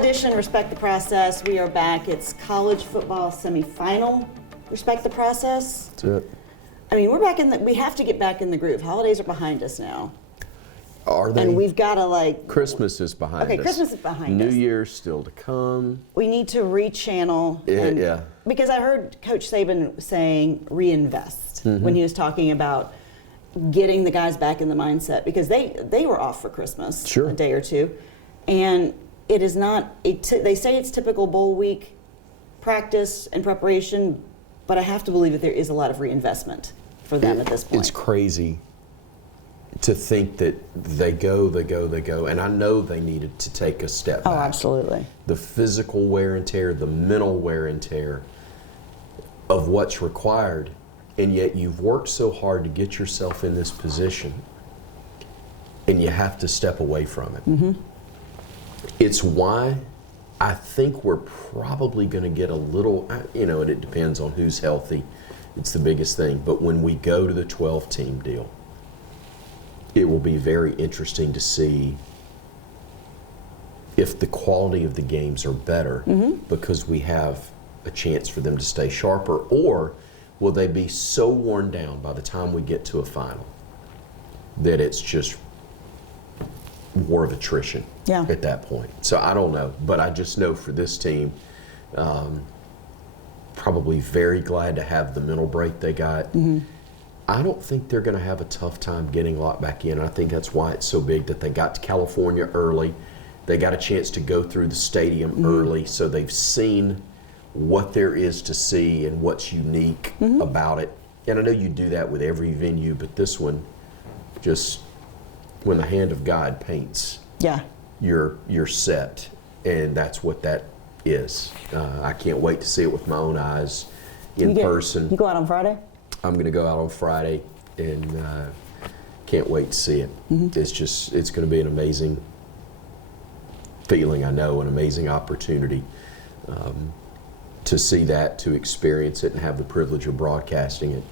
edition, Respect the Process. We are back. It's college football semifinal. Respect the Process. That's it. I mean, we're back in the. We have to get back in the groove. Holidays are behind us now. Are they? And we've got to like. Christmas is behind us. Okay, Christmas is behind New us. New Year's still to come. We need to rechannel. Yeah. Because I heard Coach Saban saying reinvest when he was talking about getting the guys back in the mindset, because they were off for Christmas a day or two, and it is not. They say it's typical bowl week practice and preparation, but I have to believe that there is a lot of reinvestment for them at this point. It's crazy to think that they go, and I know they needed to take a step back. Oh, absolutely. The physical wear and tear, the mental wear and tear of what's required, and yet you've worked so hard to get yourself in this position, and you have to step away from it. It's why I think we're probably going to get a little, and it depends on who's healthy. It's the biggest thing. But when we go to the 12-team deal, it will be very interesting to see if the quality of the games are better because we have a chance for them to stay sharper, or will they be so worn down by the time we get to a final that it's just war of attrition at that point. So I don't know, but I just know for this team, probably very glad to have the mental break they got. I don't think they're going to have a tough time getting locked back in. I think that's why it's so big that they got to California early. They got a chance to go through the stadium early, so they've seen what there is to see and what's unique about it. And I know you do that with every venue, but this one, just when the hand of God paints, you're set, and that's what that is. I can't wait to see it with my own eyes in person. You go out on Friday? I'm going to go out on Friday, and can't wait to see it. It's going to be an amazing feeling, I know, an amazing opportunity to see that, to experience it, and have the privilege of broadcasting it.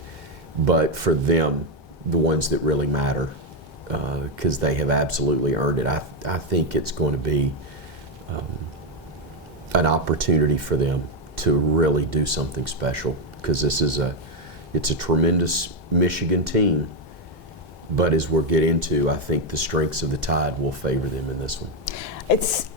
But for them, the ones that really matter, because they have absolutely earned it, I think it's going to be an opportunity for them to really do something special, because it's a tremendous Michigan team. But as we'll get into, I think the strengths of the Tide will favor them in this one. It's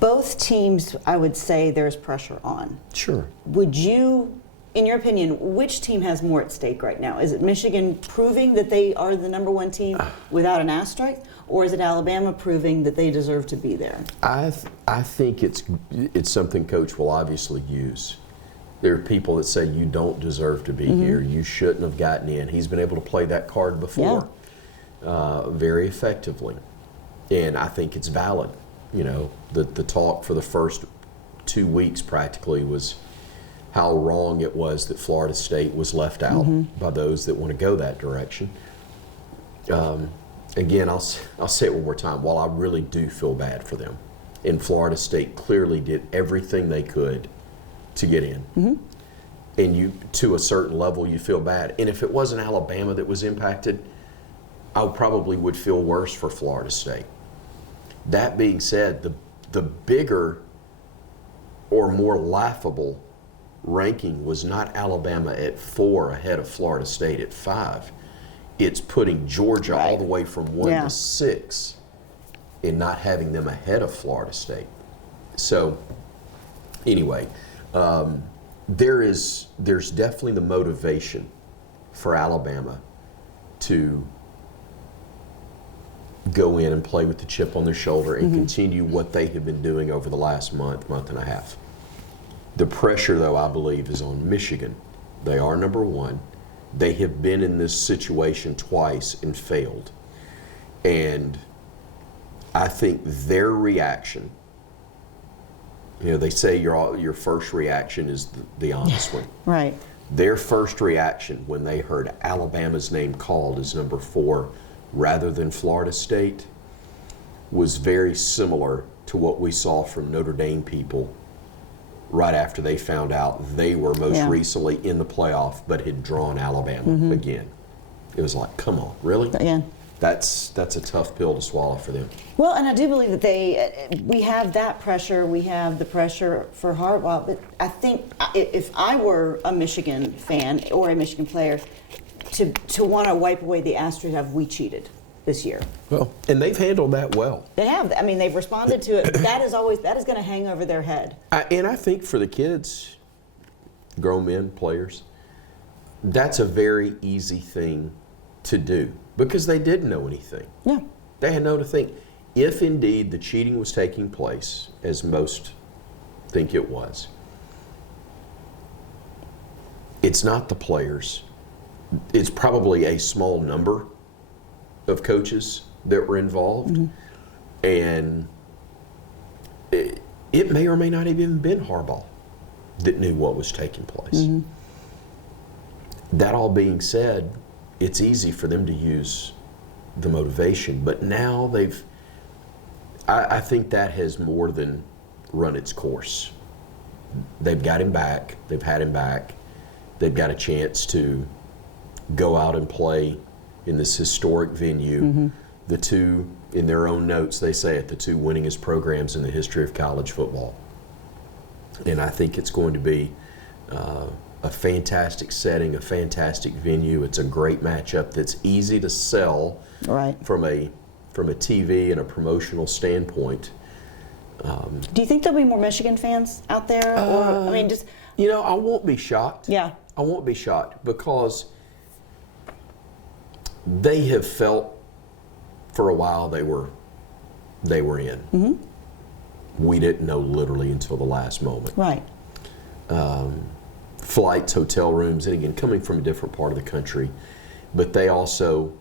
both teams, I would say there's pressure on. Sure. Would you, in your opinion, which team has more at stake right now? Is it Michigan proving that they are the number one team without an asterisk, or is it Alabama proving that they deserve to be there? I think it's something Coach will obviously use. There are people that say you don't deserve to be here, you shouldn't have gotten in. He's been able to play that card before very effectively, and I think it's valid. The talk for the first 2 weeks practically was how wrong it was that Florida State was left out by those that want to go that direction. Again, I'll say it one more time. While I really do feel bad for them, and Florida State clearly did everything they could to get in, and you, to a certain level, you feel bad. And if it wasn't Alabama that was impacted, I probably would feel worse for Florida State. That being said, the bigger or more laughable ranking was not Alabama at 4 ahead of Florida State at 5. It's putting Georgia all the way from 1 to 6 and not having them ahead of Florida State. So anyway, there's definitely the motivation for Alabama to go in and play with the chip on their shoulder and continue what they have been doing over the last month and a half. The pressure, though, I believe, is on Michigan. They are number one. They have been in this situation twice and failed. And I think their reaction, they say your first reaction is the honest one. Right. Their first reaction when they heard Alabama's name called as number 4 rather than Florida State was very similar to what we saw from Notre Dame people right after they found out they were most recently in the playoff but had drawn Alabama again. It was like, come on, really? Again. that's a tough pill to swallow for them. Well, and I do believe that we have that pressure. We have the pressure for Harbaugh. But I think if I were a Michigan fan or a Michigan player, to want to wipe away the asterisk of we cheated this year. Well, and they've handled that well. They have. I mean, they've responded to it. But that is going to hang over their head. And I think for the kids, grown men, players, that's a very easy thing to do because they didn't know anything. Yeah. They had no to think. If indeed the cheating was taking place, as most think it was, it's not the players. It's probably a small number of coaches that were involved. Mm-hmm. And it may or may not have even been Harbaugh that knew what was taking place. Mm-hmm. That all being said, it's easy for them to use the motivation, but now I think that has more than run its course. They've got him back, they've had him back, they've got a chance to go out and play in this historic venue. Mm-hmm. The two, in their own notes, they say it, the two winningest programs in the history of college football. And I think it's going to be a fantastic setting, a fantastic venue. It's a great matchup that's easy to sell from a TV and a promotional standpoint. Do you think there'll be more Michigan fans out there? Or I mean, just I won't be shocked. Yeah, I won't be shocked because they have felt for a while they were in. Mm-hmm. We didn't know literally until the last moment. Right. Flights, hotel rooms, and again, coming from a different part of the country, but they also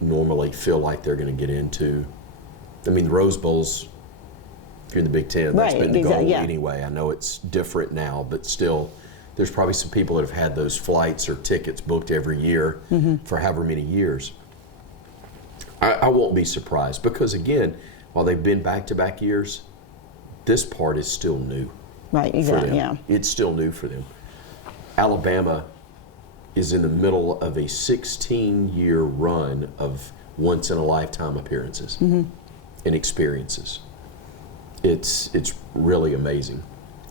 normally feel like they're going to get into, I mean, the Rose Bowl's, if you're in the Big Ten, that's been the goal anyway. I know it's different now, but still, there's probably some people that have had those flights or tickets booked every year for however many years. I won't be surprised because, again, while they've been back-to-back years, this part is still new. Right, exactly, yeah. It's still new for them. Alabama is in the middle of a 16-year run of once-in-a-lifetime appearances and experiences. It's really amazing.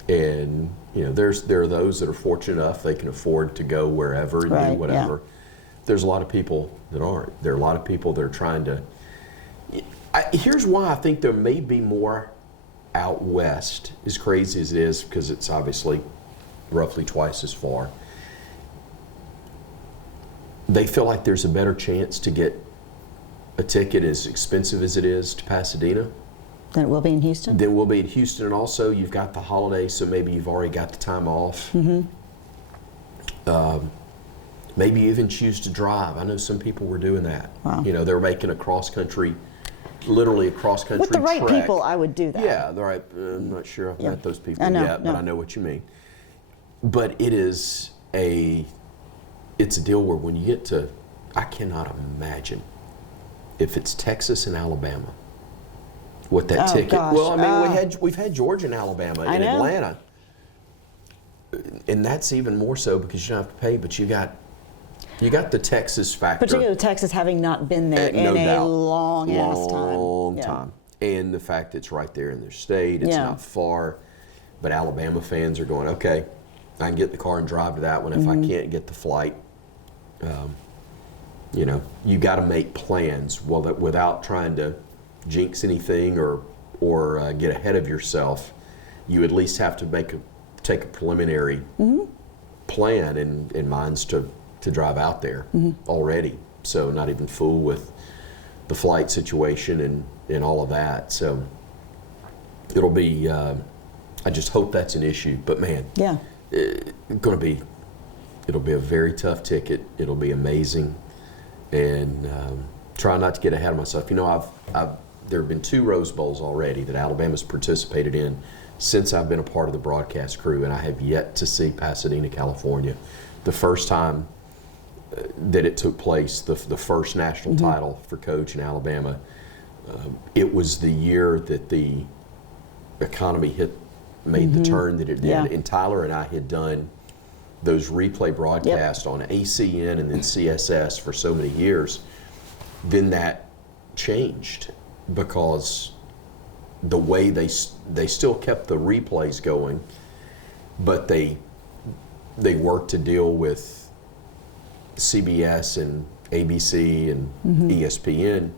And, there are those that are fortunate enough they can afford to go wherever and do whatever. Yeah. There's a lot of people that aren't. There are a lot of people that are trying to... Here's why I think there may be more out west, as crazy as it is, because it's obviously roughly twice as far. They feel like there's a better chance to get a ticket as expensive as it is to Pasadena than it will be in Houston? Than it will be in Houston, and also you've got the holidays, so maybe you've already got the time off. Mm-hmm. Maybe you even choose to drive. I know some people were doing that. Wow. They're making literally a cross-country with the right trek. People, I would do that. Yeah, the right. I'm not sure I've met those people yet, but I know what you mean. But it's a deal where when you get to, I cannot imagine if it's Texas and Alabama, what that ticket. Gosh. Well, I mean, we've had Georgia and Alabama in Atlanta, and that's even more so because you don't have to pay, but you got the Texas factor. Particularly Texas having not been there in a long time. And the fact that it's right there in their state, it's not far. But Alabama fans are going, okay, I can get in the car and drive to that one if I can't get the flight. You got to make plans without trying to jinx anything or get ahead of yourself. You at least have to take a preliminary plan, and mine's to drive out there already. So not even fool with the flight situation and all of that. So it'll be, I just hope that's an issue. But man, it'll be a very tough ticket. It'll be amazing. And try not to get ahead of myself. There have been 2 Rose Bowls already that Alabama's participated in since I've been a part of the broadcast crew, and I have yet to see Pasadena, California. The first time that it took place, the first national title for Coach in Alabama, it was the year that the economy made the turn that it did. Yeah. And Tyler and I had done those replay broadcasts on ACN and then CSS for so many years. then that changed because the way they still kept the replays going, but they worked to deal with CBS and ABC and ESPN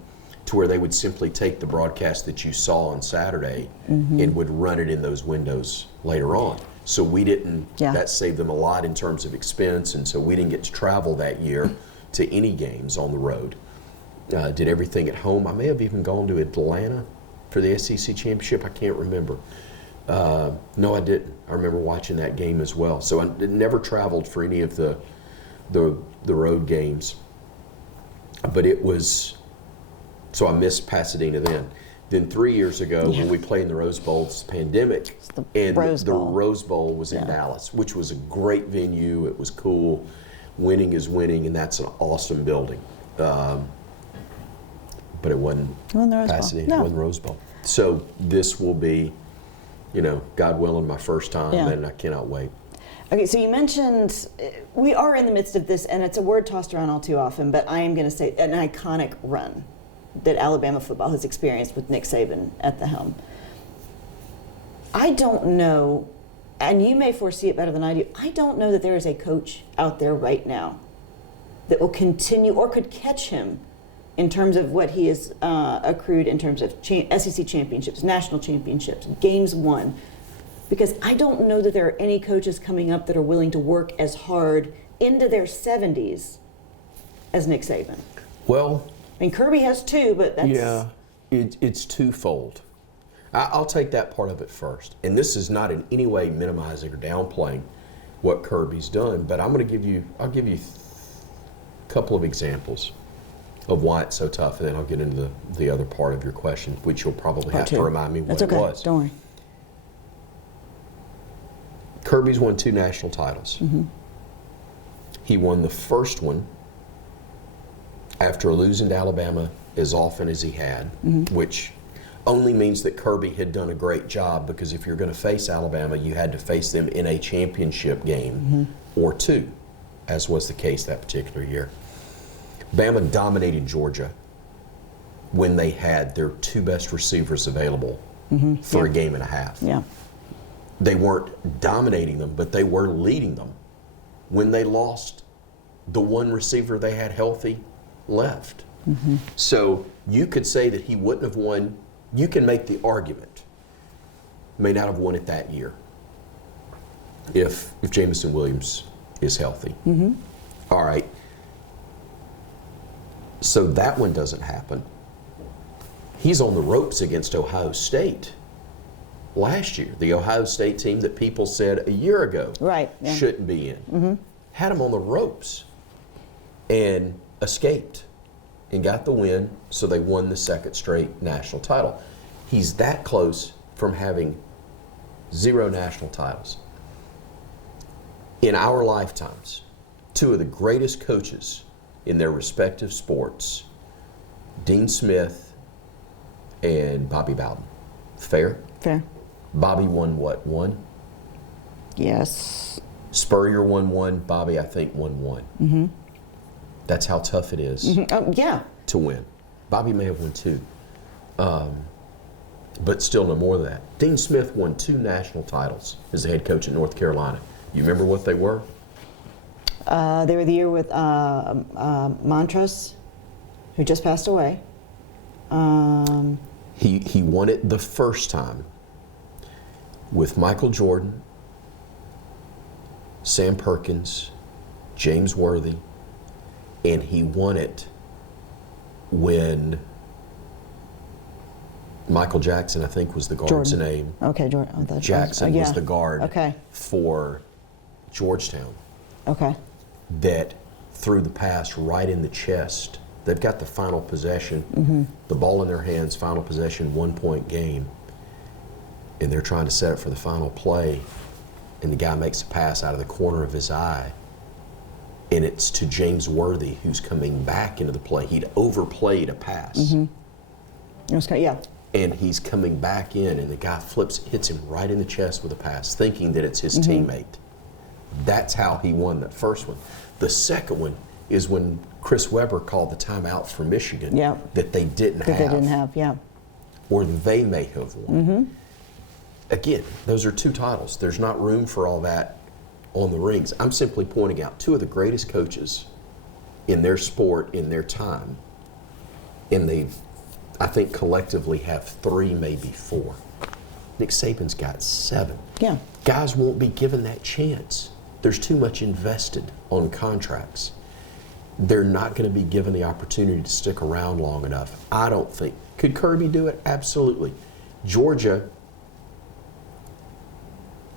to where they would simply take the broadcast that you saw on Saturday and would run it in those windows later on. So we didn't, that saved them a lot in terms of expense, and so we didn't get to travel that year to any games on the road. Did everything at home. I may have even gone to Atlanta for the SEC championship. I can't remember. No, I didn't. I remember watching that game as well. So I never traveled for any of the road games. But it was, so I missed Pasadena then. Then 3 years ago, when we played in the Rose Bowl, it's the pandemic, and the Rose Bowl was in Dallas, which was a great venue. It was cool. Winning is winning, and that's an awesome building. But it wasn't Pasadena. It wasn't Rose Bowl. So this will be, God willing, my first time, and I cannot wait. Okay, so you mentioned we are in the midst of this, and it's a word tossed around all too often, but I am going to say an iconic run that Alabama football has experienced with Nick Saban at the helm. I don't know, and you may foresee it better than I do, I don't know that there is a coach out there right now that will continue or could catch him in terms of what he has accrued in terms of SEC championships, national championships, games won. Because I don't know that there are any coaches coming up that are willing to work as hard into their 70s as Nick Saban. Well, I mean, Kirby has two, but that's... Yeah, it's twofold. I'll take that part of it first. And this is not in any way minimizing or downplaying what Kirby's done, but I'll give you a couple of examples of why it's so tough, and then I'll get into the other part of your question, which you'll probably have to remind me what it was. Don't worry. Kirby's won 2 national titles. He won the first one after losing to Alabama as often as he had, which only means that Kirby had done a great job, because if you're going to face Alabama, you had to face them in a championship game or 2, as was the case that particular year. Bama dominated Georgia when they had their 2 best receivers available for a game and a half. They weren't dominating them, but they were leading them. When they lost, the one receiver they had healthy left. So you could say that he wouldn't have won. You can make the argument, may not have won it that year if Jameson Williams is healthy. All right. So that one doesn't happen. He's on the ropes against Ohio State last year. The Ohio State team that people said a year ago shouldn't be in. Had him on the ropes and escaped and got the win, so they won the 2nd straight national title. He's that close from having 0 national titles. In our lifetimes, 2 of the greatest coaches in their respective sports, Dean Smith and Bobby Bowden. Fair? Fair. Bobby won what, 1? Yes. Spurrier won 1, Bobby I think won 1. That's how tough it is to win. Bobby may have won 2, but still no more than that. Dean Smith won 2 national titles as the head coach at North Carolina. You remember what they were? They were the year with Montrose, who just passed away. He won it the first time with Michael Jordan, Sam Perkins, James Worthy, and he won it when Michael Jackson, I think, was the guard's name. Okay, Jordan. Oh, Jackson was the guard for Georgetown. That threw the pass right in the chest. They've got the final possession, the ball in their hands, final possession, 1-point game. And they're trying to set it for the final play. And the guy makes a pass out of the corner of his eye. And it's to James Worthy, who's coming back into the play. He'd overplayed a pass. And he's coming back in, and the guy hits him right in the chest with a pass, thinking that it's his teammate. That's how he won that first one. The second one, is when Chris Webber called the timeouts for Michigan that they didn't have. Or they may have won. Again, those are 2 titles. There's not room for all that on the rings. I'm simply pointing out 2 of the greatest coaches in their sport, in their time, and they've, I think, collectively have 3, maybe 4. Nick Saban's got 7. Yeah. Guys won't be given that chance. There's too much invested on contracts. They're not going to be given the opportunity to stick around long enough. I don't think. Could Kirby do it? Absolutely. Georgia,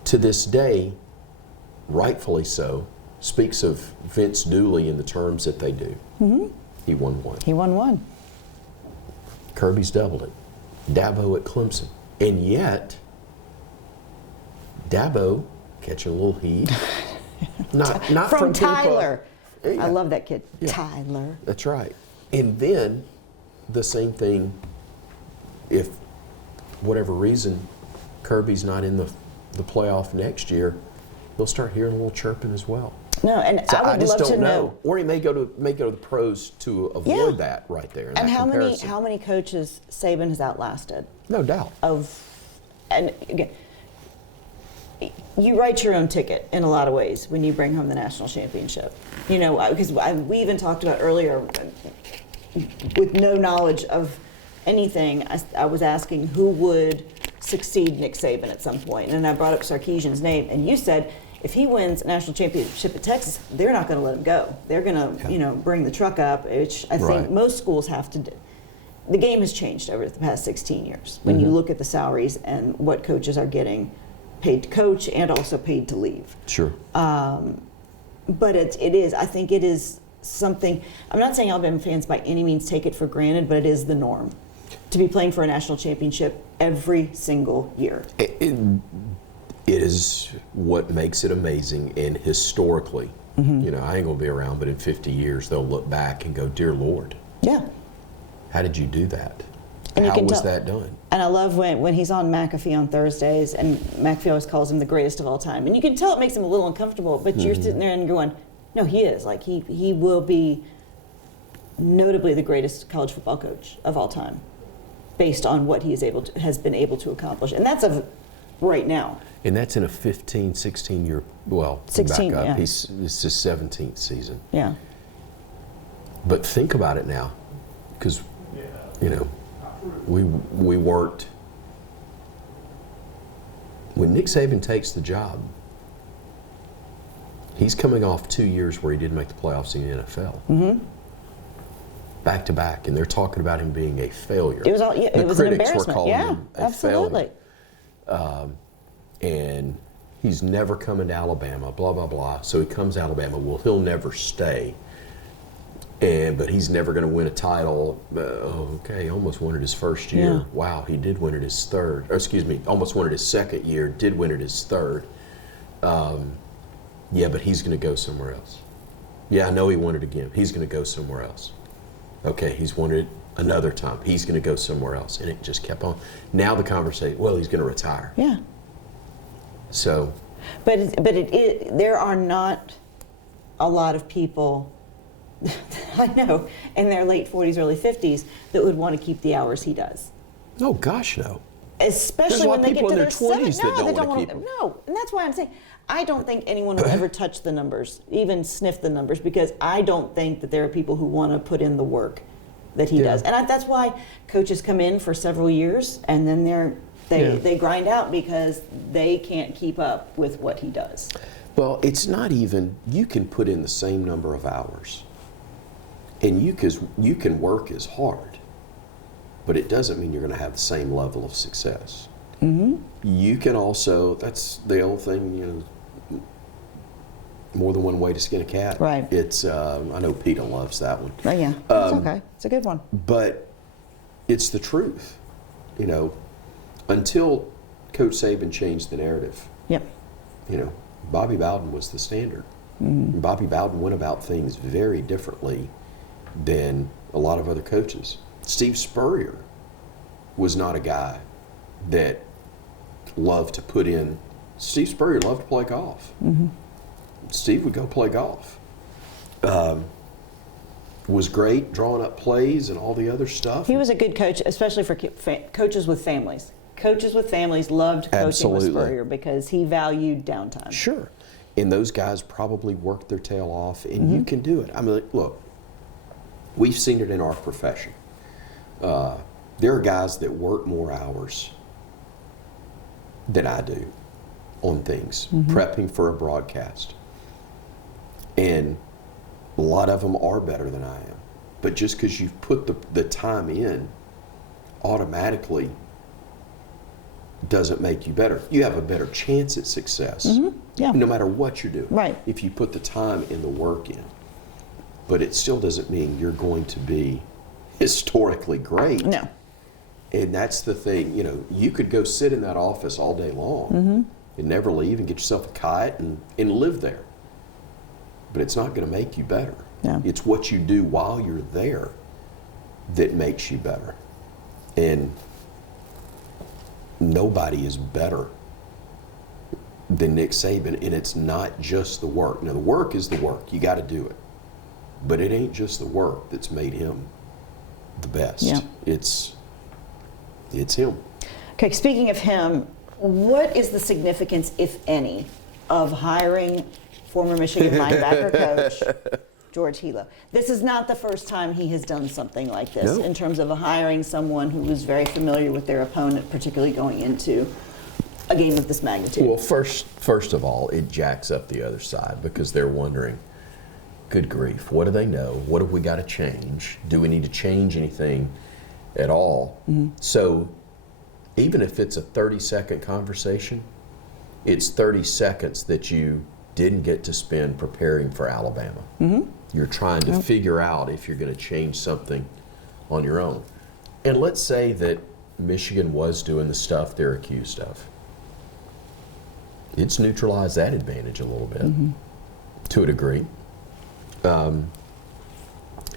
to this day, rightfully so, speaks of Vince Dooley in the terms that they do. He won 1. He won 1. Kirby's doubled it. Dabo at Clemson. And yet, Dabo catching a little heat. not from Tyler. People. I love that kid. Yeah. Tyler. That's right. And then the same thing, if whatever reason Kirby's not in the playoff next year, they'll start hearing a little chirping as well. No, and so I would just love don't to know. Or he may go to the pros to avoid that right there. And how many coaches Saban has outlasted? No doubt. And again, you write your own ticket in a lot of ways when you bring home the national championship. You know, because we even talked about earlier, with no knowledge of anything, I was asking who would succeed Nick Saban at some point, and I brought up Sarkisian's name, and you said if he wins a national championship at Texas, they're not going to let him go. They're going to, bring the truck up, which I think most schools have to do. The game has changed over the past 16 years when you look at the salaries and what coaches are getting paid to coach and also paid to leave. Sure. But I think it is something, I'm not saying Alabama fans by any means take it for granted, but it is the norm to be playing for a national championship every single year. It is what makes it amazing, and historically, I ain't gonna be around, but in 50 years they'll look back and go, "Dear Lord, how did you do that? And how was that done?" And I love when he's on McAfee on Thursdays, and McAfee always calls him the greatest of all time, and you can tell it makes him a little uncomfortable. But you're sitting there and going, "No, he is. Like he will be notably the greatest college football coach of all time, based on what he has been able to accomplish, and that's of right now." And that's in a 15, 16 year, 16, back up. Yeah. It's his 17th season. Yeah. But think about it now, because, we weren't, when Nick Saban takes the job, he's coming off 2 years where he didn't make the playoffs in the NFL. Back to back, and they're talking about him being a failure. It was an embarrassment. Were calling him a absolutely. Failure. And he's never coming to Alabama, blah, blah, blah. So he comes to Alabama. Well, he'll never stay. But he's never going to win a title. Okay, almost won it his first year. Yeah. Wow, he did win it his third. Or excuse me, almost won it his second year, did win it his third. But he's going to go somewhere else. Yeah, I know he won it again. He's going to go somewhere else. Okay, he's won it another time. He's going to go somewhere else. And it just kept on. Now the conversation, well, he's going to retire. Yeah. So. But there are not a lot of people, I know, in their late 40s, early 50s that would want to keep the hours he does. Oh, gosh, no. Especially when they get to their 20s that don't want to keep them. No, and that's why I'm saying I don't think anyone will ever touch the numbers, even sniff the numbers, because I don't think that there are people who want to put in the work that he does. And that's why coaches come in for several years and then they grind out because they can't keep up with what he does. Well, it's not even, you can put in the same number of hours and you can work as hard, but it doesn't mean you're going to have the same level of success. You can also, that's the old thing, more than one way to skin a cat. Right. It's, I know Peter loves that one. Oh, yeah, that's okay. It's a good one. But it's the truth, until Coach Saban changed the narrative. Yep. Bobby Bowden was the standard. Bobby Bowden went about things very differently than a lot of other coaches. Steve Spurrier was not a guy that loved to put in. Steve Spurrier loved to play golf. Steve would go play golf. was great drawing up plays and all the other stuff. He was a good coach, especially for coaches with families. Coaches with families loved coaching with Spurrier because he valued downtime. Sure. And those guys probably worked their tail off, and you can do it. I mean, look, we've seen it in our profession. There are guys that work more hours than I do on things, prepping for a broadcast. And a lot of them are better than I am. But just because you've put the time in, automatically doesn't make you better. You have a better chance at success, no matter what you're doing, right, if you put the time and the work in. But it still doesn't mean you're going to be historically great. No. And that's the thing, you could go sit in that office all day long and never leave and get yourself a kite and live there. But it's not going to make you better. No. It's what you do while you're there that makes you better. And nobody is better than Nick Saban, and it's not just the work. Now, the work is the work. You got to do it. But it ain't just the work that's made him the best. Yeah. It's him. Okay, speaking of him, what is the significance, if any, of hiring former Michigan linebacker coach George Hilo? This is not the first time he has done something like this in terms of hiring someone who was very familiar with their opponent, particularly going into a game of this magnitude. Well, first of all, it jacks up the other side because they're wondering, good grief, what do they know? What have we got to change? Do we need to change anything at all? So even if it's a 30-second conversation, it's 30 seconds that you didn't get to spend preparing for Alabama. You're trying to figure out if you're going to change something on your own. And let's say that Michigan was doing the stuff they're accused of. It's neutralized that advantage a little bit, to a degree.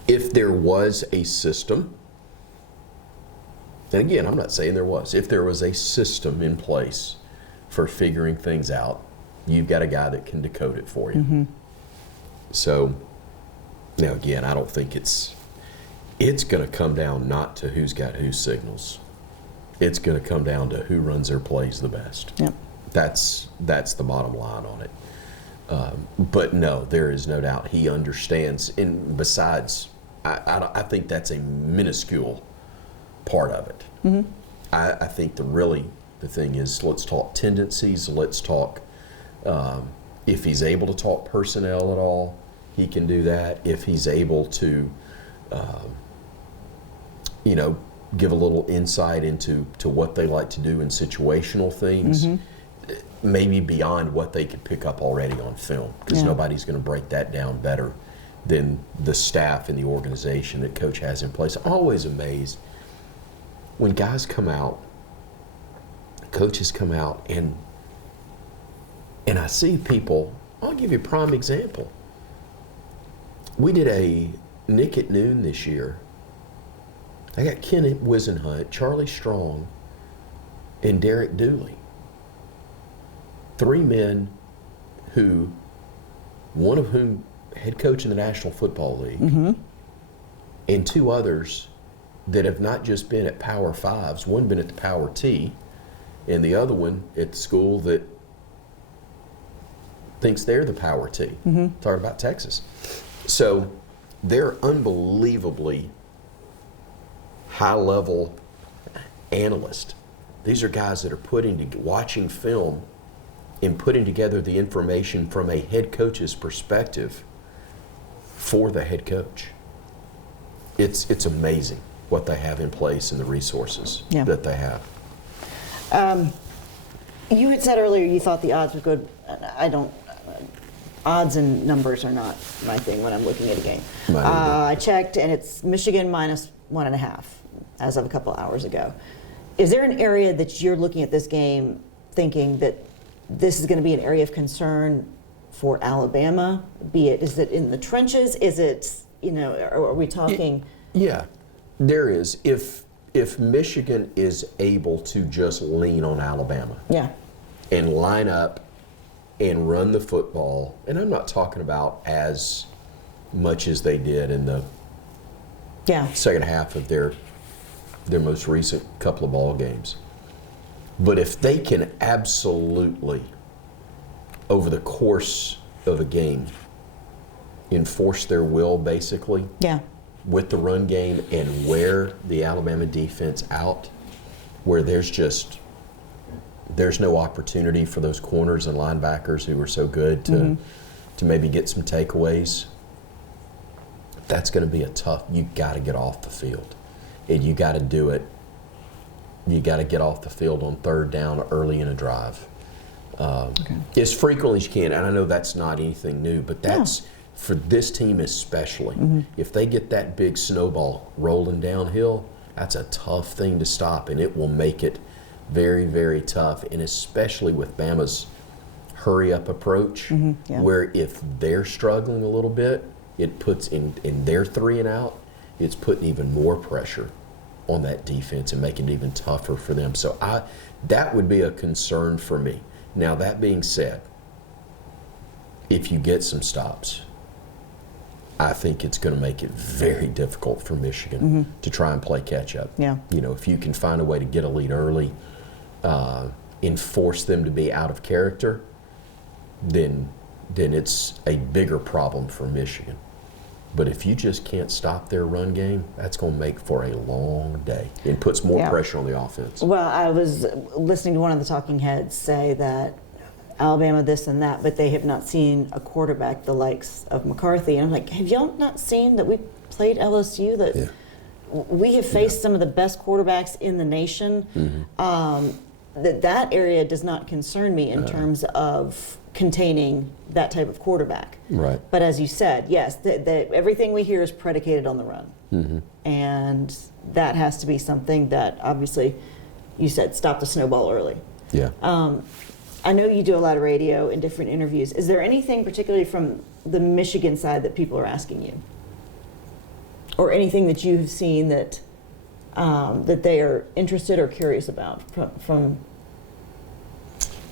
If there was a system, and again, I'm not saying there was, if there was a system in place for figuring things out, you've got a guy that can decode it for you. So, now again, I don't think it's going to come down not to who's got whose signals. It's going to come down to who runs their plays the best. Yep. That's the bottom line on it. But no, there is no doubt he understands. And besides, I think that's a minuscule part of it. I think the thing is, let's talk tendencies. Let's talk, if he's able to talk personnel at all, he can do that. If he's able to, give a little insight into what they like to do in situational things, maybe beyond what they could pick up already on film, because nobody's going to break that down better than the staff and the organization that Coach has in place. I'm always amazed when guys come out, coaches come out, and I see people. I'll give you a prime example. We did a Nick at Noon this year. I got Ken Wisenhunt, Charlie Strong, and Derek Dooley. 3 men who, one of whom head coach in the National Football League, and 2 others that have not just been at Power Fives, one been at the Power T, and the other one at the school that thinks they're the Power T. Talking about Texas. So they're unbelievably high-level analysts. These are guys that are watching film and putting together the information from a head coach's perspective for the head coach. It's amazing what they have in place and the resources that they have. You had said earlier you thought the odds were good. Odds and numbers are not my thing when I'm looking at a game. I checked, and it's Michigan minus 1.5 as of a couple hours ago. Is there an area that you're looking at this game thinking that this is going to be an area of concern for Alabama? Is it in the trenches? Is it, or are we talking? Yeah, there is. If Michigan is able to just lean on Alabama and line up and run the football, and I'm not talking about as much as they did in the second half of their most recent couple of ball games. But if they can absolutely, over the course of a game, enforce their will basically with the run game and wear the Alabama defense out, where there's no opportunity for those corners and linebackers who are so good to maybe get some takeaways, that's going to be you got to get off the field. And you got to do it. You got to get off the field on third down early in a drive. As frequently as you can. And I know that's not anything new, but that's for this team especially. If they get that big snowball rolling downhill, that's a tough thing to stop, and it will make it very, very tough. And especially with Bama's hurry-up approach, where if they're struggling a little bit, it puts in their 3 and out, it's putting even more pressure on that defense and making it even tougher for them. So that would be a concern for me. Now, that being said, if you get some stops, I think it's going to make it very difficult for Michigan to try and play catch up. Yeah. You know, if you can find a way to get a lead early and force them to be out of character, then it's a bigger problem for Michigan. But if you just can't stop their run game, that's going to make for a long day and puts more pressure on the offense. Well, I was listening to one of the talking heads say that Alabama this and that, but they have not seen a quarterback the likes of McCarthy. And I'm like, have y'all not seen that we played LSU? That we have faced some of the best quarterbacks in the nation. That area does not concern me in terms of containing that type of quarterback. Right. But as you said, yes, everything we hear is predicated on the run. And that has to be something that, obviously, you said, stop the snowball early. Yeah. I know you do a lot of radio and different interviews. Is there anything particularly from the Michigan side that people are asking you? Or anything that you've seen that that they are interested or curious about from?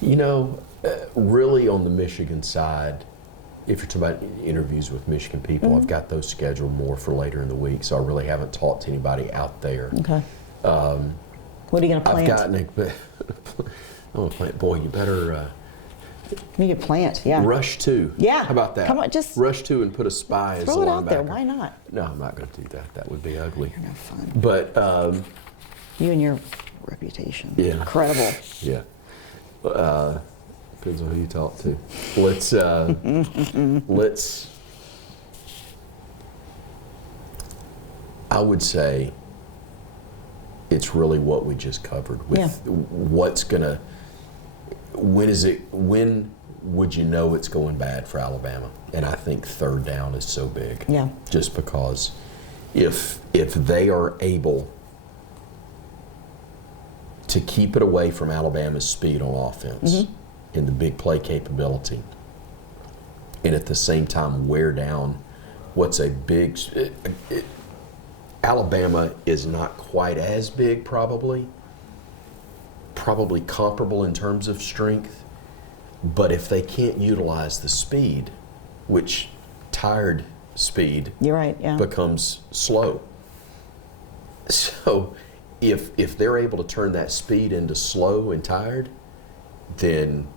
You know, really on the Michigan side, if you're talking about interviews with Michigan people, I've got those scheduled more for later in the week, so I really haven't talked to anybody out there. Okay. What are you going to plant? I've gotten I'm going to plant. Boy, you better you can plant, rush 2. Yeah. How about that? Come on, just rush 2 and put a spy as a linebacker. throw it out there. Why not? No, I'm not going to do that. That would be ugly. You're no fun. But you and your reputation. Yeah. Incredible. Yeah. Depends on who you talk to. Let's. I would say it's really what we just covered with what's gonna. When would you know it's going bad for Alabama? And I think third down is so big. Yeah. Just because if they are able to keep it away from Alabama's speed on offense and the big play capability, and at the same time wear down what's a big Alabama is not quite as big, probably comparable in terms of strength, but if they can't utilize the speed, which tired speed You're right, becomes slow. So if they're able to turn that speed into slow and tired, then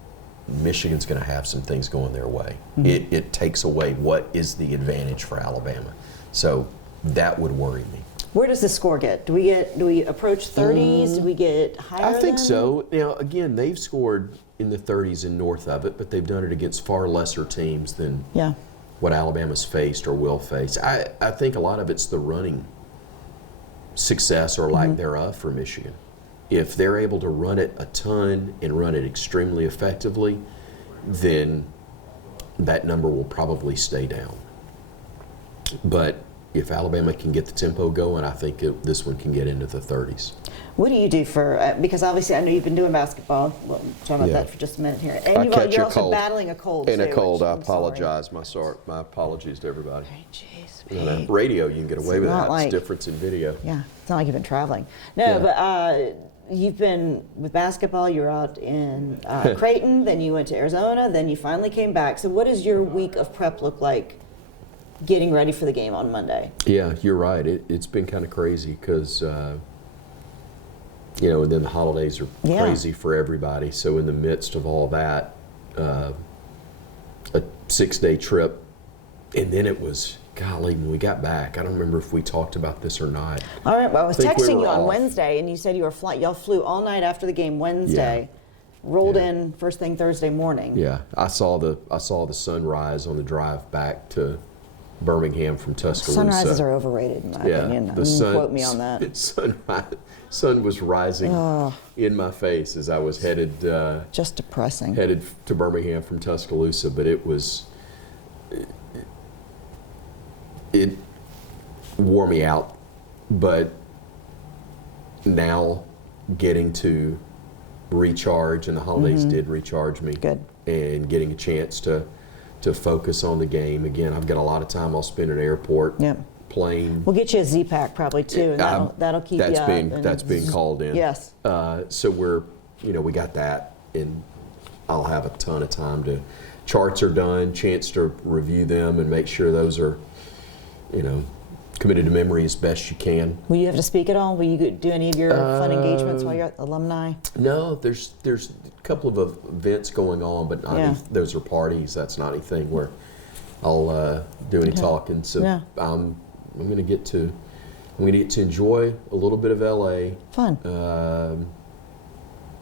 Michigan's going to have some things going their way. It takes away what is the advantage for Alabama. So that would worry me. Where does the score get? Do we approach 30s? Do we get higher? I think so. Now, again, they've scored in the 30s and north of it, but they've done it against far lesser teams than what Alabama's faced or will face. I think a lot of it's the running success or lack thereof for Michigan. If they're able to run it a ton and run it extremely effectively, then that number will probably stay down. But if Alabama can get the tempo going, I think this one can get into the 30s. What do you do for, because obviously I know you've been doing basketball. Well, talk about that for just a minute here. And you're also battling a cold, and too. a cold, I apologize. My apologies to everybody. Hey, jeez. Radio, you can get away with that. Like, it's difference in video. Yeah, it's not like you've been traveling. No, but you've been with basketball. You were out in Creighton, then you went to Arizona, then you finally came back. So what does your week of prep look like getting ready for the game on Monday. Yeah, you're right. It's been kind of crazy because, and then the holidays are crazy for everybody. So in the midst of all that, a 6-day trip, and then it was, golly, when we got back, I don't remember if we talked about this or not. All right, well, I was texting you on Wednesday, and you said you were y'all flew all night after the game Wednesday, rolled in first thing Thursday morning. Yeah, I saw the sunrise on the drive back to Birmingham from Tuscaloosa. Sunrises are overrated, in my opinion. Quote me on that. Sun was rising in my face as I was headed. Just depressing. Headed to Birmingham from Tuscaloosa, but it was. It wore me out, but now getting to recharge, and the holidays did recharge me. Good. And getting a chance to focus on the game. Again, I've got a lot of time I'll spend at airport playing. We'll get you a Z-Pack probably too, and that'll keep you up. That's being called in. Yes. So we got that, and I'll have a ton of time to, charts are done, chance to review them and make sure those are, committed to memory as best you can. Will you have to speak at all? Will you do any of your fun engagements while you're at alumni? No, there's a couple of events going on, but those are parties. That's not anything where I'll do any talking. So I'm going to get to enjoy a little bit of LA. Fun. A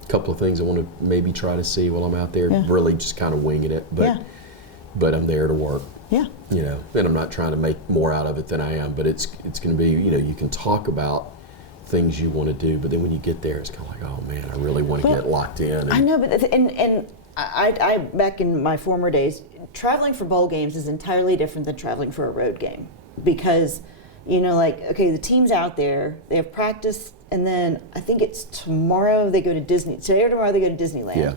couple of things I want to maybe try to see while I'm out there. Really just kind of winging it, but I'm there to work. Yeah. And I'm not trying to make more out of it than I am, but it's going to be, you can talk about things you want to do, but then when you get there, it's kind of like, oh man, I really want to get locked in. I know, but and I back in my former days, traveling for bowl games is entirely different than traveling for a road game, because, the team's out there, they have practice, and then I think it's tomorrow they go to Disney. Today or tomorrow they go to Disneyland. Yeah.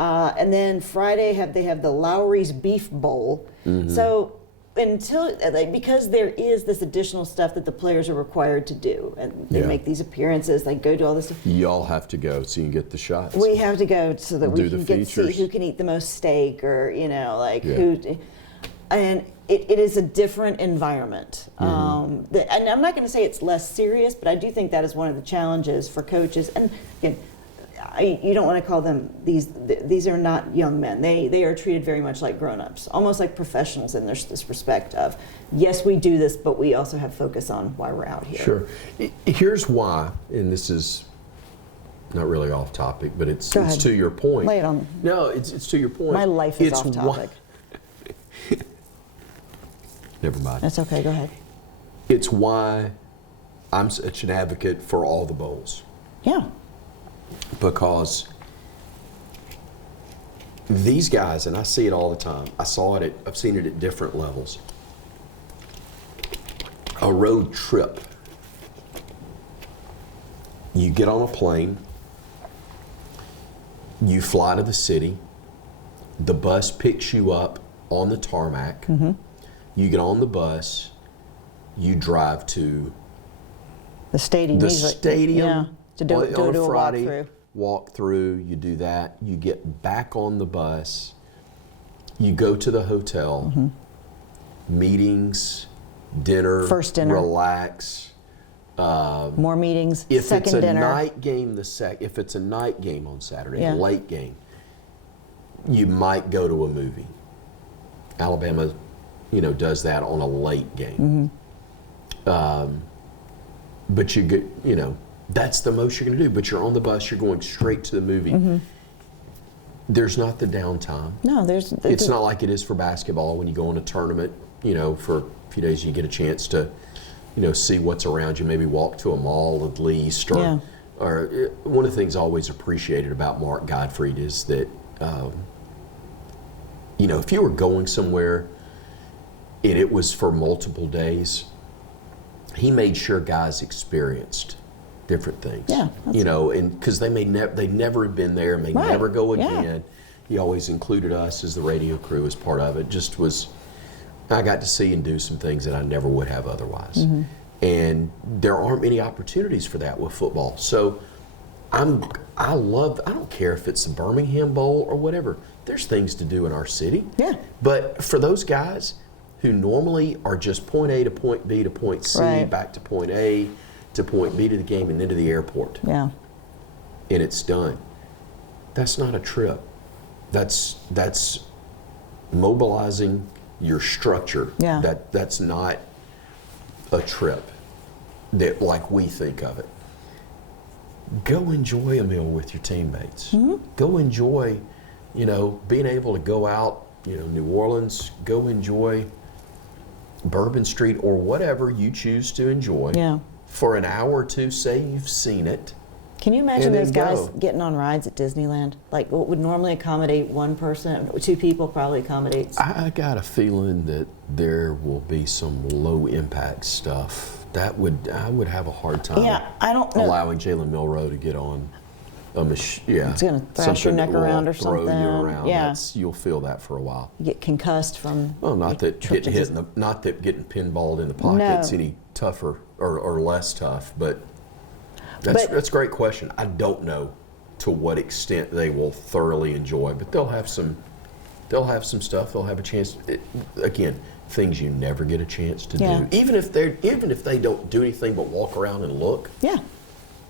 And then Friday they have the Lowry's Beef Bowl. So because there is this additional stuff that the players are required to do, and they make these appearances, they go do all this stuff. Y'all have to go so you can get the shots. We have to go so that we can get to see who can eat the most steak, or who. And it is a different environment. And I'm not going to say it's less serious, but I do think that is one of the challenges for coaches. And again, you don't want to call them these are not young men. They are treated very much like grown-ups, almost like professionals in this respect of, yes, we do this, but we also have focus on why we're out here. Sure. Here's why, and this is not really off topic, but it's to your point. Lay it on. No, it's to your point. My life is off topic. Never mind. That's okay, go ahead. It's why I'm such an advocate for all the bowls. Yeah. Because these guys, and I see it all the time, I've seen it at different levels. A road trip. You get on a plane, you fly to the city, the bus picks you up on the tarmac, you get on the bus, you drive to the stadium. To do a Friday, walk through, you do that, you get back on the bus, you go to the hotel, meetings, dinner, first dinner, relax. More meetings, if second it's a dinner. Night game, if it's a night game on Saturday, a late game, you might go to a movie. Alabama, does that on a late game. But you get, that's the most you're going to do. But you're on the bus, you're going straight to the movie. There's not the downtime. No, it's not like it is for basketball when you go on a tournament, for a few days you get a chance to, see what's around you, maybe walk to a mall at least. Or one of the things I always appreciated about Mark Gottfried is that, if you were going somewhere and it was for multiple days, he made sure guys experienced different things. Yeah, and because they never had been there, may never go again. He always included us as the radio crew as part of it. I got to see and do some things that I never would have otherwise. And there aren't many opportunities for that with football. So I don't care if it's the Birmingham Bowl or whatever. There's things to do in our city. Yeah. But for those guys, who normally are just point A to point B to point C, Right. back to point A to point B to the game and then to the airport. Yeah. And it's done. That's not a trip. That's mobilizing your structure. Yeah. That's not a trip that like we think of it. Go enjoy a meal with your teammates. Mm-hmm. Go enjoy, being able to go out, New Orleans, go enjoy Bourbon Street or whatever you choose to enjoy. Yeah. For an hour or two, say you've seen it. Can you imagine And then those guys go. getting on rides at Disneyland? Like what would normally accommodate one person, two people probably accommodates. I got a feeling that there will be some low impact stuff. I would have a hard time I don't know. allowing Jalen Milroe to get on a machine. Yeah. It's gonna thrash your Something neck that will around or throw something. you around. Yeah. You'll feel that for a while. You get concussed from. Well, not that trip getting to hit in not that getting pinballed in the pocket's No. any tougher or less tough, but that's a great question. I don't know to what extent they will thoroughly enjoy, but they'll have some stuff. They'll have a chance. Again, things you never get a chance to Yeah. do. Even if they don't do anything but walk around and look. Yeah.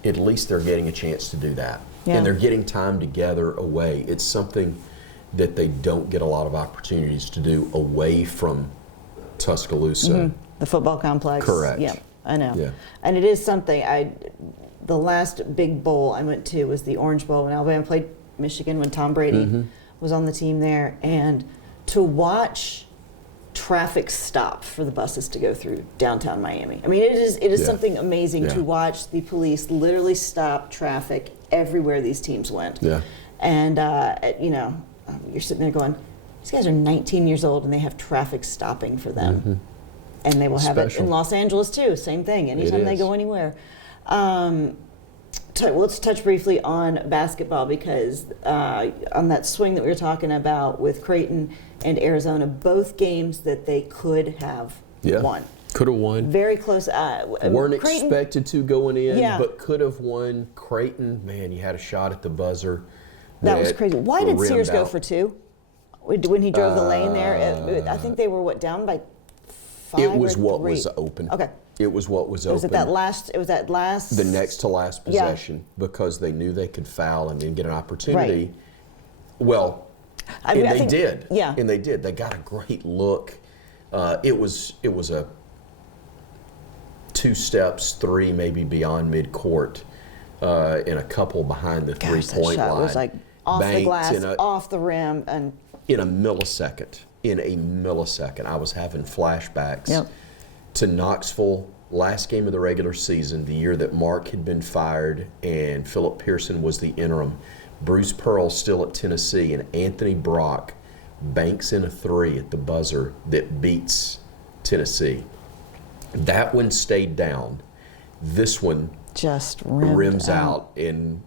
At least they're getting a chance to do that. Yeah. And they're getting time together away. It's something that they don't get a lot of opportunities to do away from Tuscaloosa. Mm-hmm. The football complex. Correct. Yeah, I know. Yeah. And it is something. The last big bowl I went to was the Orange Bowl when Alabama played Michigan when Tom Brady was on the team there, and to watch traffic stop for the buses to go through downtown Miami. I mean, it is Yeah. something amazing Yeah. to watch the police literally stop traffic everywhere these teams went. Yeah. And you're sitting there going, these guys are 19 years old and they have traffic stopping for them. And they will have it Special. in Los Angeles too. Same thing. Anytime they is. go anywhere. Let's touch briefly on basketball because on that swing that we were talking about with Creighton and Arizona, both games that they could have won. Could have won. Very close. Weren't Creighton, expected to going in, Yeah. but could have won. Creighton, man, you had a shot at the buzzer. that was crazy. Why did rimmed Sears go out. for two? When he drove the lane there, I think they were down by 5 It was or what 3? was open. Okay. It was what was open. Was it that last? It was that last. The next to last Yeah. possession because they knew they could foul and then get an opportunity. Right. Well, I mean, and I they think- did. yeah. And they did. They got a great look. It was a 2 steps, 3 maybe beyond midcourt, and a couple behind the Gosh, that three-point shot line. was like off the Banked glass, off the rim, and in a millisecond. I was having flashbacks Yep. to Knoxville, last game of the regular season, the year that Mark had been fired and Philip Pearson was the interim. Bruce Pearl still at Tennessee, and Anthony Brock banks in a 3 at the buzzer that beats Tennessee. That one stayed down. This one just rims out. And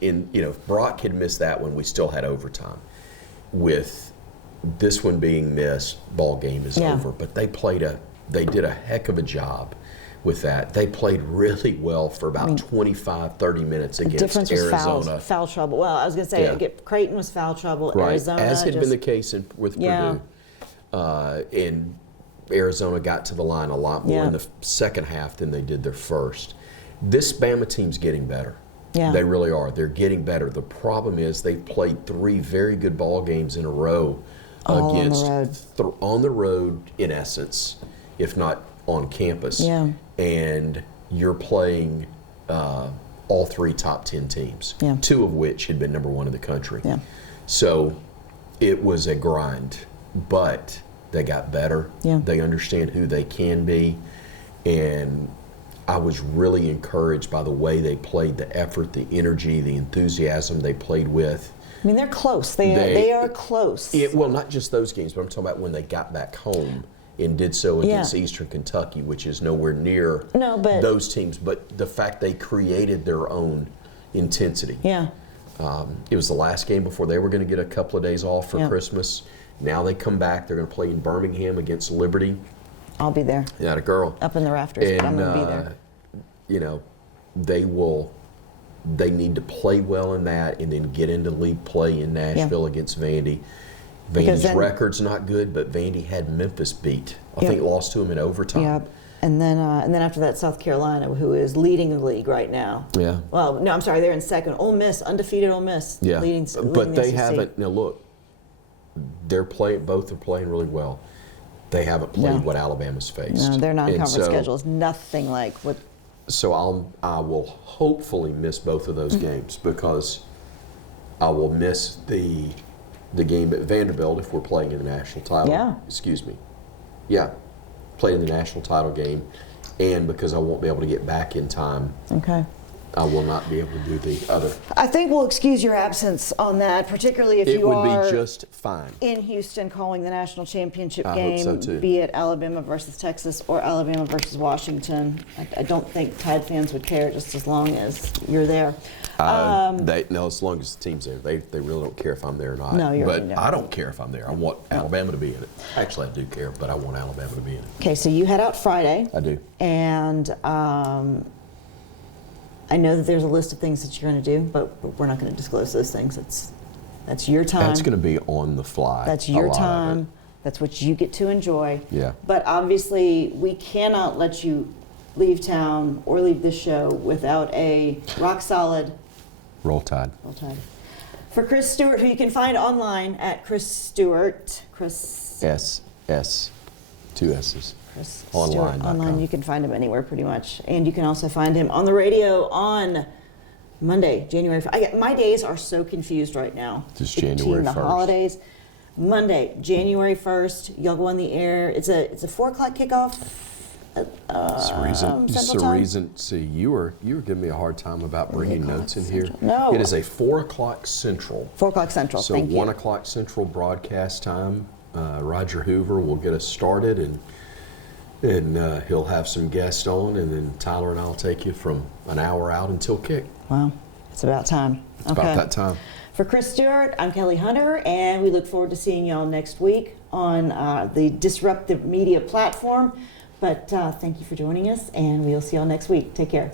if Brock had missed that one, we still had overtime. With this one being missed, ball game is Yeah. over. But they did a heck of a job with that. They played really well for about 25, 30 minutes The against difference was Arizona. foul trouble. Well, I was going to say, Yeah. Creighton was foul trouble. Right, Arizona as had just, been the case with Yeah. Purdue. And Arizona got to the line a lot more Yeah. in the second half than they did their first. This Bama team's getting better. Yeah. They really are. They're getting better. The problem is they've played 3 very good ball games in a row All on the against road. On the road, in essence, if not on campus. Yeah. And you're playing all 3 top 10 teams, Yeah. 2 of which had been number 1 in the country. Yeah. So it was a grind, but they got better. Yeah. They understand who they can be. And I was really encouraged by the way they played, the effort, the energy, the enthusiasm they played with. I mean, they're close. They are close. Well, not just those games, but I'm talking about when they got back home and did so against Yeah. Eastern Kentucky, which is nowhere near No, but- those teams. But the fact they created their own intensity. Yeah. It was the last game before they were going to get a couple of days off for Yeah. Christmas. Now they come back. They're going to play in Birmingham against Liberty. I'll be there. Yeah, a girl. Up in the rafters, but I'm going to be there. They need to play well in that and then get into league play in Nashville against Vandy. Vandy's record's not good, but Vandy had Memphis beat. I think lost to them in overtime. Yep. And then after that, South Carolina, who is leading the league right now. Yeah. Well, no, I'm sorry, they're in second. Ole Miss, undefeated Ole Miss. Yeah. Leading but they the SEC. haven't. Now look, both are playing really well. They haven't played what Alabama's faced. No, their non-conference schedule is nothing like what. So I will hopefully miss both of those games because I will miss the game at Vanderbilt if we're playing in the national title. Yeah. Excuse me. Yeah, playing the national title game, and because I won't be able to get back in time. Okay. I will not be able to do the other. I think we'll excuse your absence on that, particularly if you are It would be just fine. in Houston calling the national championship I game, hope so too. be it Alabama versus Texas or Alabama versus Washington. I don't think Tide fans would care just as long as you're there. No, as long as the team's there. They really don't care if I'm there or not. No, you're But right, no. I don't care if I'm there. I want Alabama to be in it. Actually, I do care, but I want Alabama to be in it. Okay, so you head out Friday. I do. And I know that there's a list of things that you're going to do, but we're not going to disclose those things. That's your time. That's going to be on the fly. That's your time. That's what you get to enjoy. Yeah. But obviously, we cannot let you leave town or leave this show without a rock solid Roll Tide. Roll Tide. For Chris Stewart, who you can find online at Chris Stewart. Chris. Two S's. Chris Online. Stewart. Online. You can find him anywhere pretty much. And you can also find him on the radio on Monday, January 1st. My days are so confused right now. Just between January the 1st. holidays. Monday, January 1st. Y'all go on the air. It's a 4 o'clock kickoff. Central Time? See, you were giving me a hard time about bringing notes in here. No. It is a 4 o'clock Central. 4 o'clock Central. So Thank you. 1 o'clock Central broadcast time. Roger Hoover will get us started, and he'll have some guests on, and then Tyler and I'll take you from an hour out until kick. Wow, it's about time. It's about that time. For Chris Stewart, I'm Kelly Hunter, and we look forward to seeing y'all next week on the Disruptive Media platform. But thank you for joining us, and we'll see y'all next week. Take care.